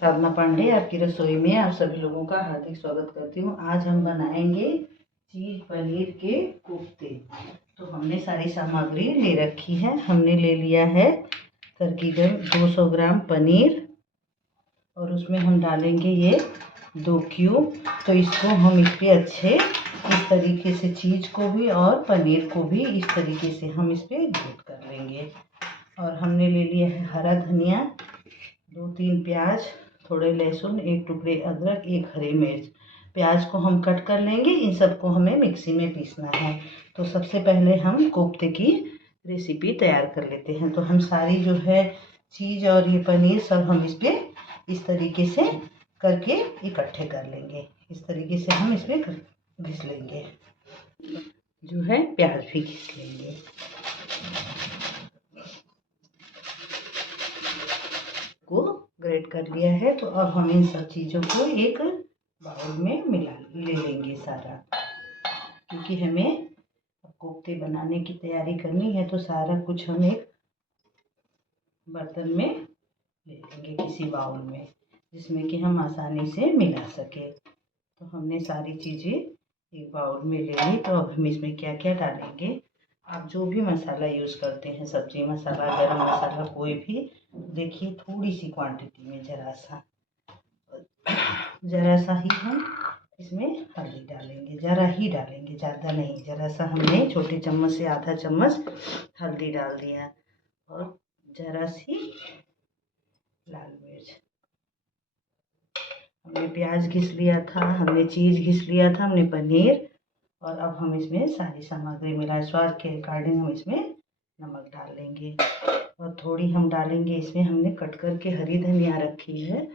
साधना पांडे आपकी रसोई में आप सभी लोगों का हार्दिक स्वागत करती हूँ। आज हम बनाएंगे चीज़ पनीर के कोफ्ते। तो हमने सारी सामग्री ले रखी है। हमने ले लिया है तकरीबन 200 ग्राम पनीर और उसमें हम डालेंगे ये 2 क्यूब। तो इसको हम इस पर अच्छे इस तरीके से चीज़ को भी और पनीर को भी इस तरीके से हम इस पर ग्रेट कर लेंगे। और हमने ले लिया है हरा धनिया, 2-3 प्याज, थोड़े लहसुन, 1 टुकड़े अदरक, 1 हरी मिर्च। प्याज को हम कट कर लेंगे। इन सबको हमें मिक्सी में पीसना है। तो सबसे पहले हम कोफ्ते की रेसिपी तैयार कर लेते हैं। तो हम सारी जो है चीज़ और ये पनीर सब हम इस पर इस तरीके से करके इकट्ठे कर लेंगे। इस तरीके से हम इसमें घिस लेंगे, जो है प्याज भी घिस लेंगे। को ग्रेट कर लिया है। तो अब हम इन सब चीज़ों को एक बाउल में मिला ले लेंगे सारा, क्योंकि हमें कोफ्ते बनाने की तैयारी करनी है। तो सारा कुछ हम एक बर्तन में ले लेंगे, किसी बाउल में, जिसमें कि हम आसानी से मिला सके। तो हमने सारी चीज़ें एक बाउल में ले ली। तो अब हम इसमें क्या क्या डालेंगे, आप जो भी मसाला यूज़ करते हैं, सब्जी मसाला, गरम मसाला, कोई भी, देखिए थोड़ी सी क्वांटिटी में ज़रा सा ही हम इसमें हल्दी डालेंगे। ज़रा ही डालेंगे, ज़्यादा नहीं। ज़रा सा हमने छोटे चम्मच से आधा चम्मच हल्दी डाल दिया और ज़रा सी लाल मिर्च। हमने प्याज घिस लिया था, हमने चीज़ घिस लिया था, हमने पनीर। और अब हम इसमें सारी सामग्री मिलाए, स्वाद के अकॉर्डिंग हम इसमें नमक डाल लेंगे। और थोड़ी हम डालेंगे इसमें, हमने कट करके हरी धनिया रखी है,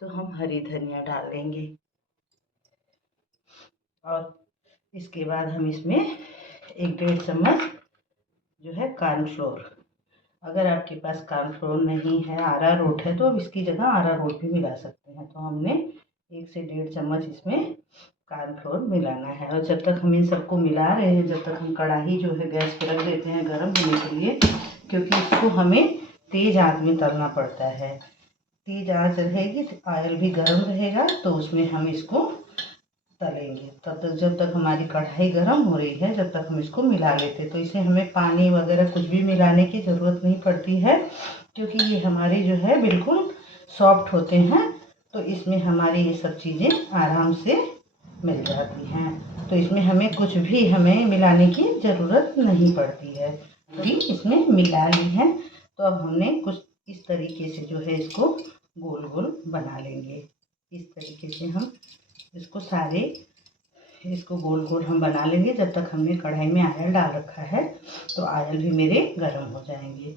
तो हम हरी धनिया डाल लेंगे। और इसके बाद हम इसमें 1-1.5 चम्मच जो है कॉर्नफ्लोर, अगर आपके पास कॉर्नफ्लोर नहीं है, अरारोट है, तो अब इसकी जगह अरारोट भी मिला सकते हैं। तो हमने 1 से 1.5 चम्मच इसमें कॉर्नफ्लोर मिलाना है। और जब तक हम इन सबको मिला रहे हैं, जब तक हम कढ़ाई जो है गैस पर रख देते हैं गर्म होने के लिए, क्योंकि इसको हमें तेज़ आंच में तलना पड़ता है। तेज़ आंच रहेगी तो ऑयल भी गर्म रहेगा, तो उसमें हम इसको तलेंगे। तब तक जब तक हमारी कढ़ाई गर्म हो रही है, जब तक हम इसको मिला लेते। तो इसे हमें पानी वगैरह कुछ भी मिलाने की ज़रूरत नहीं पड़ती है, क्योंकि ये हमारे जो है बिल्कुल सॉफ्ट होते हैं। तो इसमें हमारी ये सब चीज़ें आराम से मिल जाती हैं। तो इसमें हमें कुछ भी मिलाने की ज़रूरत नहीं पड़ती है। अभी इसमें मिला ली है। तो अब हमने कुछ इस तरीके से जो है इसको गोल गोल बना लेंगे। इस तरीके से हम इसको गोल गोल हम बना लेंगे। जब तक हमने कढ़ाई में ऑयल डाल रखा है, तो ऑयल भी मेरे गर्म हो जाएंगे।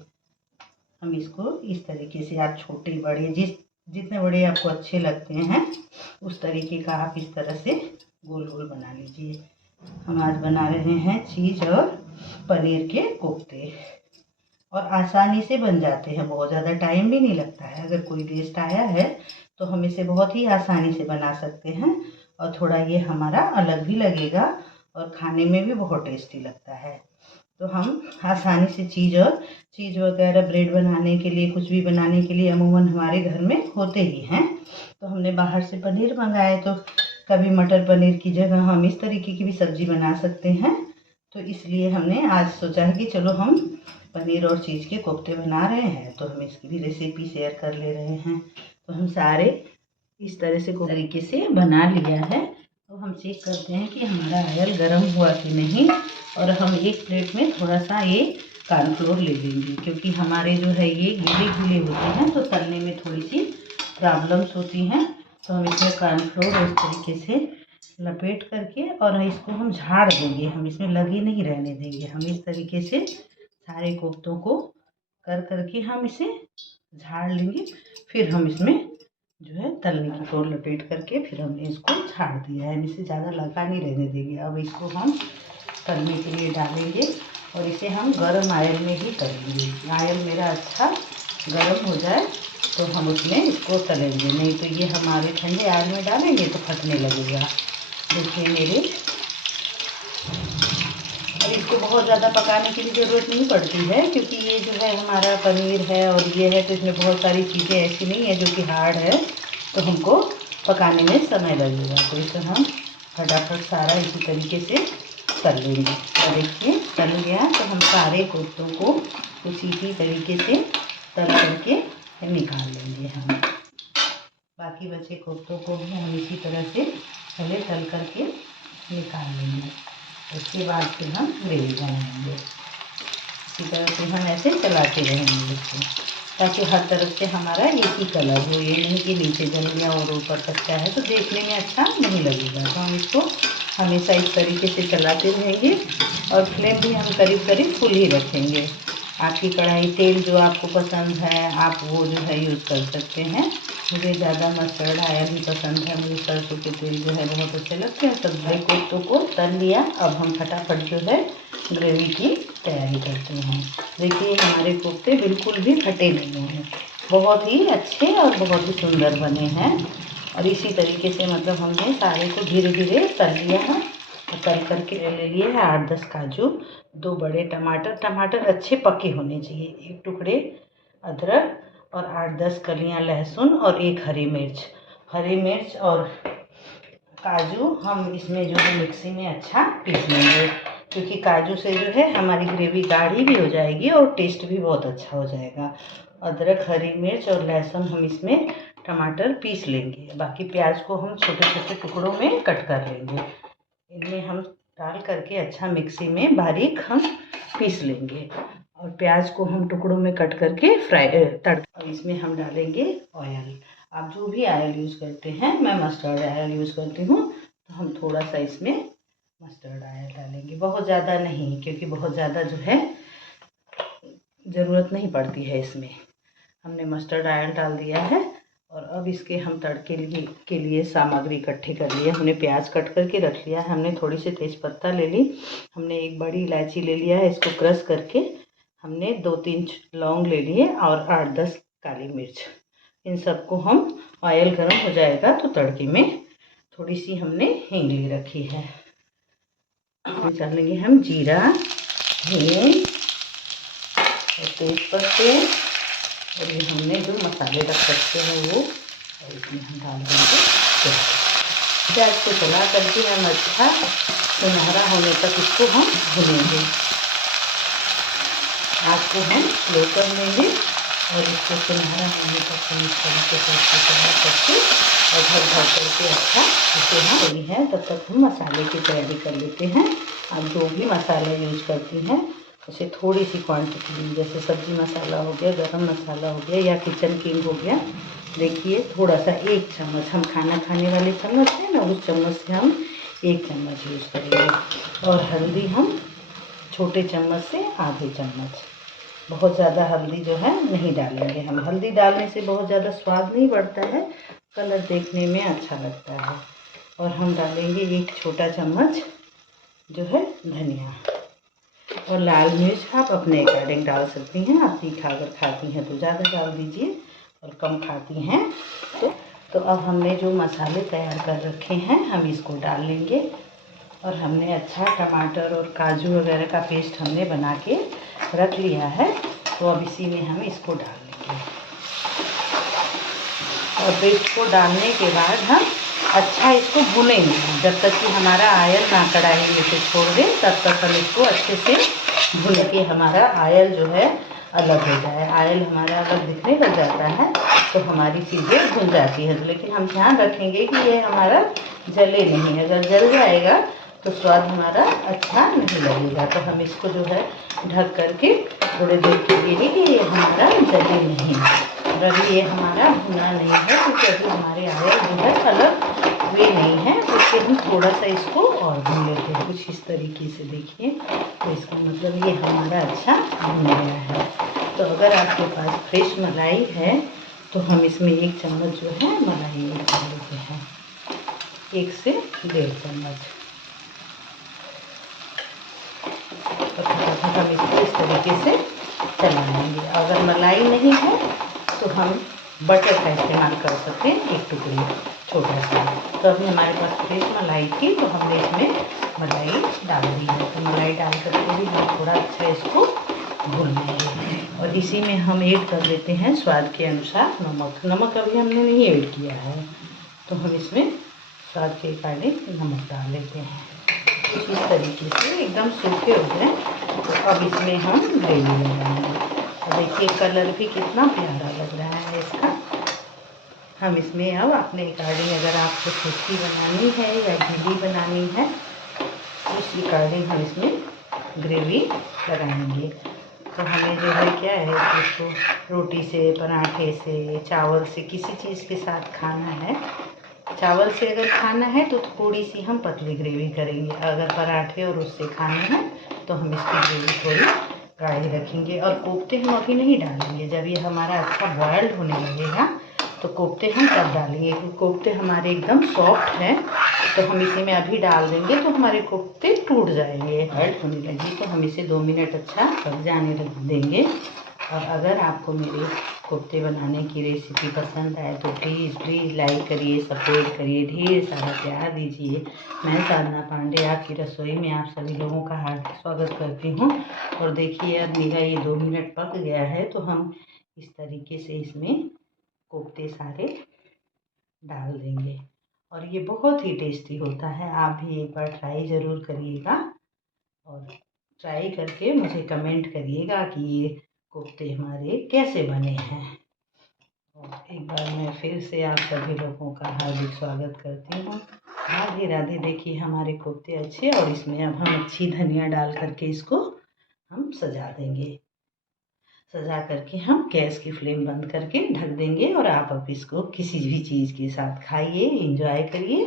हम इसको इस तरीके से, आप छोटे बड़े जितने बड़े आपको अच्छे लगते हैं उस तरीके का आप इस तरह से गोल गोल बना लीजिए। हम आज बना रहे हैं चीज़ और पनीर के कोफ्ते, और आसानी से बन जाते हैं, बहुत ज़्यादा टाइम भी नहीं लगता है। अगर कोई गेस्ट आया है तो हम इसे बहुत ही आसानी से बना सकते हैं। और थोड़ा ये हमारा अलग भी लगेगा और खाने में भी बहुत टेस्टी लगता है। तो हम आसानी से चीज़ वगैरह, ब्रेड बनाने के लिए, कुछ भी बनाने के लिए अमूमन हमारे घर में होते ही हैं। तो हमने बाहर से पनीर मंगाए, तो कभी मटर पनीर की जगह हम इस तरीके की भी सब्ज़ी बना सकते हैं। तो इसलिए हमने आज सोचा है कि चलो हम पनीर और चीज़ के कोफ्ते बना रहे हैं, तो हम इसकी भी रेसिपी शेयर कर ले रहे हैं। तो हम सारे इस तरह से तरीके से बना लिया है। तो हम चेक करते हैं कि हमारा ऑयल गर्म हुआ कि नहीं। और हम एक प्लेट में थोड़ा सा ये कॉर्नफ्लोर ले लेंगे, क्योंकि हमारे जो है ये गीले गीले होते हैं, तो तलने में थोड़ी सी प्रॉब्लम्स होती हैं। तो हम इसमें कॉर्नफ्लोर इस तरीके से लपेट करके और इसको हम झाड़ देंगे। हम इसमें लगे नहीं रहने देंगे। हम इस तरीके से सारे कोफ्तों को करके हम इसे झाड़ लेंगे। फिर हम इसमें जो है तलने की को लपेट करके फिर हमने इसको झाड़ दिया है। हम इसे ज़्यादा लगा नहीं रहने देंगे। अब इसको हम तलने के लिए डालेंगे और इसे हम गर्म ऑयल में ही तलेंगे। ऑयल मेरा अच्छा गर्म हो जाए तो हम उसमें इसको तलेंगे, नहीं तो ये हमारे ठंडे ऑयल में डालेंगे तो फटने लगेगा। देखिए मेरे, और इसको बहुत ज़्यादा पकाने की भी ज़रूरत नहीं पड़ती है, क्योंकि ये जो है हमारा पनीर है और ये है, तो इसमें बहुत सारी चीज़ें ऐसी नहीं है जो कि हार्ड है। तो हमको पकाने में समय लगेगा। तो इसे हम फटाफट सारा इसी तरीके से कर लेंगे। और देखिए तल गया, तो हम सारे कोफ्तों को उसी ही तरीके से तल करके निकाल लेंगे। हम बाकी बचे कोफ्तों को भी हम इसी तरह से पहले तल करके निकाल लेंगे। उसके बाद फिर हम ग्रेवी बनाएंगे। इसी तरह से हम ऐसे चलाते रहेंगे इसको, ताकि हर तरफ से हमारा एक ही कलर हो। ये नहीं कि नीचे जल गया और ऊपर कच्चा है, तो देखने में अच्छा नहीं लगेगा। तो हम इसको हमेशा इस तरीके से चलाते रहेंगे और फ्लेम भी हम करीब करीब फुल ही रखेंगे। आपकी कढ़ाई तेल जो आपको पसंद है आप वो जो है यूज़ कर सकते हैं। मुझे ज़्यादा मस्टर्ड ऑयल ही पसंद है, मुझे सरसों के तेल जो है बहुत अच्छे लगते हैं। सब ड्राई कोफ्तों को तल लिया, अब हम फटाफट जो है ग्रेवी की तैयारी करते हैं। देखिए हमारे कोफ्ते बिल्कुल भी फटे नहीं हैं, बहुत ही अच्छे और बहुत ही सुंदर बने हैं। और इसी तरीके से मतलब हमने सारे को धीरे धीरे तल लिया है। और तल करके ले लिए हैं 8-10 काजू, 2 बड़े टमाटर। टमाटर अच्छे पके होने चाहिए। 1 टुकड़े अदरक और 8-10 कलियां लहसुन और 1 हरी मिर्च। हरी मिर्च और काजू हम इसमें जो है मिक्सी में अच्छा पीस लेंगे, क्योंकि काजू से जो है हमारी ग्रेवी गाढ़ी भी हो जाएगी और टेस्ट भी बहुत अच्छा हो जाएगा। अदरक, हरी मिर्च और लहसुन हम इसमें टमाटर पीस लेंगे। बाकी प्याज को हम छोटे छोटे टुकड़ों में कट कर लेंगे। इनमें हम डाल करके अच्छा मिक्सी में बारीक हम पीस लेंगे। और प्याज को हम टुकड़ों में कट करके तड़का। और इसमें हम डालेंगे ऑयल। आप जो भी ऑयल यूज़ करते हैं, मैं मस्टर्ड ऑयल यूज़ करती हूँ, तो हम थोड़ा सा इसमें मस्टर्ड ऑयल डालेंगे, बहुत ज़्यादा नहीं, क्योंकि बहुत ज़्यादा जो है ज़रूरत नहीं पड़ती है इसमें। हमने मस्टर्ड ऑयल डाल दिया है। और अब इसके हम तड़के के लिए सामग्री इकट्ठी कर ली है। हमने प्याज कट करके रख लिया है, हमने थोड़ी सी तेज़पत्ता ले ली, हमने 1 बड़ी इलायची ले लिया है, इसको क्रश करके हमने 2-3 लौंग ले लिए और 8-10 काली मिर्च। इन सबको हम ऑयल गर्म हो जाएगा तो तड़के में थोड़ी सी हमने हींग ले रखी है। डालेंगे हम जीरा, हींग और तेज़पत्ते, और ये हमने जो मसाले रख रखे हैं वो, और इसमें हम डाल देंगे प्याज को चला करके हम अच्छा सुनहरा होने तक इसको हम भूनेंगे। आग को हम स्लो कर लेंगे और इसको सुनहरा होने तक हम इस तरीके से इसको चला करके और भर भर करके अच्छा इसे हम रही है। तब तक हम मसाले की तैयारी कर लेते हैं। आप जो भी मसाला यूज़ करती हैं उसे थोड़ी सी क्वांटिटी में, जैसे सब्ज़ी मसाला हो गया, गरम मसाला हो गया या किचन किंग हो गया, देखिए थोड़ा सा 1 चम्मच, हम खाना खाने वाले चम्मच है ना, उस चम्मच से हम 1 चम्मच यूज़ करेंगे। और हल्दी हम छोटे चम्मच से आधे चम्मच, बहुत ज़्यादा हल्दी जो है नहीं डालेंगे हम। हल्दी डालने से बहुत ज़्यादा स्वाद नहीं बढ़ता है, कलर देखने में अच्छा लगता है। और हम डालेंगे 1 छोटा चम्मच जो है धनिया, और लाल मिर्च आप अपने अकॉर्डिंग डाल सकती हैं। आप तीखा अगर खाती हैं तो ज़्यादा डाल दीजिए, और कम खाती हैं तो अब हमने जो मसाले तैयार कर रखे हैं हम इसको डाल लेंगे। और हमने अच्छा टमाटर और काजू वगैरह का पेस्ट हमने बना के रख लिया है, तो अब इसी में हम इसको डाल लेंगे। और पेस्ट को डालने के बाद हम अच्छा इसको भूनेंगे जब तक कि हमारा ऑयल ना कढ़ाई में से छोड़ दे, तब तक हम इसको अच्छे से भून के हमारा ऑयल जो है अलग हो जाए। ऑयल हमारा अलग दिखने लग जाता है तो हमारी चीज़ें भुन जाती है। लेकिन हम ध्यान रखेंगे कि ये हमारा जले नहीं, अगर जल जाएगा तो स्वाद हमारा अच्छा नहीं लगेगा। तो हम इसको जो है ढक करके थोड़ी देर के लिए कि ये हमारा जले नहीं, और अभी ये हमारा भुना नहीं है क्योंकि अभी हमारे ऑयल जो है अलग हुए नहीं है, तो इससे हम थोड़ा सा इसको और भून लेते हैं कुछ इस तरीके से। देखिए तो इसका मतलब ये हमारा अच्छा भुन गया है। तो अगर आपके पास फ्रेश मलाई है तो हम इसमें 1 चम्मच जो है मलाई ऐड कर लेते हैं, 1 से 1.5 चम्मच। हम इसको इस तरीके से चलाएंगे। अगर मलाई नहीं है तो हम बटर का इस्तेमाल कर सकते हैं, 1 टुकड़ी छोटा सा। तो अभी हमारे पास फ्रेश मलाई थी तो हमने इसमें मलाई डाल दी है। तो मलाई डाल करके भी हम थोड़ा अच्छा इसको भून लेंगे। और इसी में हम ऐड कर देते हैं स्वाद के अनुसार नमक। नमक अभी हमने नहीं ऐड किया है, तो हम इसमें स्वाद के अकॉर्डिंग नमक डाल लेते हैं। इस तरीके से एकदम सूखे हो गए, तो अब इसमें हम ग्रेवी लगाएंगे। और देखिए कलर भी कितना प्यारा लग रहा है इसका। हम इसमें अब अपने अकॉर्डिंग, अगर आपको सूखी बनानी है या गीली बनानी है, उस अकॉर्डिंग हम इसमें ग्रेवी लगाएंगे। तो हमें जो है क्या है कि इसको रोटी से, पराठे से, चावल से, किसी चीज़ के साथ खाना है। चावल से अगर खाना है तो थोड़ी सी हम पतली ग्रेवी करेंगे, अगर पराठे और उससे खाना है तो हम इसकी ग्रेवी थोड़ी गाढ़ी रखेंगे। और कोफ्ते हम अभी नहीं डालेंगे, जब ये हमारा अच्छा बॉयल्ड होने लगेगा तो कोफ्ते हम तब डालेंगे, क्योंकि कोफ्ते हमारे एकदम सॉफ्ट हैं। तो हम इसी में अभी डाल देंगे तो हमारे कोफ्ते टूट जाएंगे। बॉयल्ड होने लगी तो हम इसे 2 मिनट अच्छा पक जाने रख देंगे। और अगर आपको मेरे कोफ्ते बनाने की रेसिपी पसंद आए तो प्लीज़ लाइक करिए, सपोर्ट करिए, ढेर सारा प्यार दीजिए। मैं साधना पांडे आपकी रसोई में आप सभी लोगों का हार्दिक स्वागत करती हूँ। और देखिए अब मेरा ये 2 मिनट पक गया है, तो हम इस तरीके से इसमें कोफ्ते सारे डाल देंगे। और ये बहुत ही टेस्टी होता है, आप भी एक बार ट्राई ज़रूर करिएगा। और ट्राई करके मुझे कमेंट करिएगा कि ये कोफ्ते हमारे कैसे बने हैं। और एक बार मैं फिर से आप सभी लोगों का हार्दिक स्वागत करती हूँ। राधे राधे। देखिए हमारे कोफ्ते अच्छे, और इसमें अब हम अच्छी धनिया डाल करके इसको हम सजा देंगे। सजा करके हम गैस की फ्लेम बंद करके ढक देंगे। और आप अब इसको किसी भी चीज़ के साथ खाइए, एंजॉय करिए।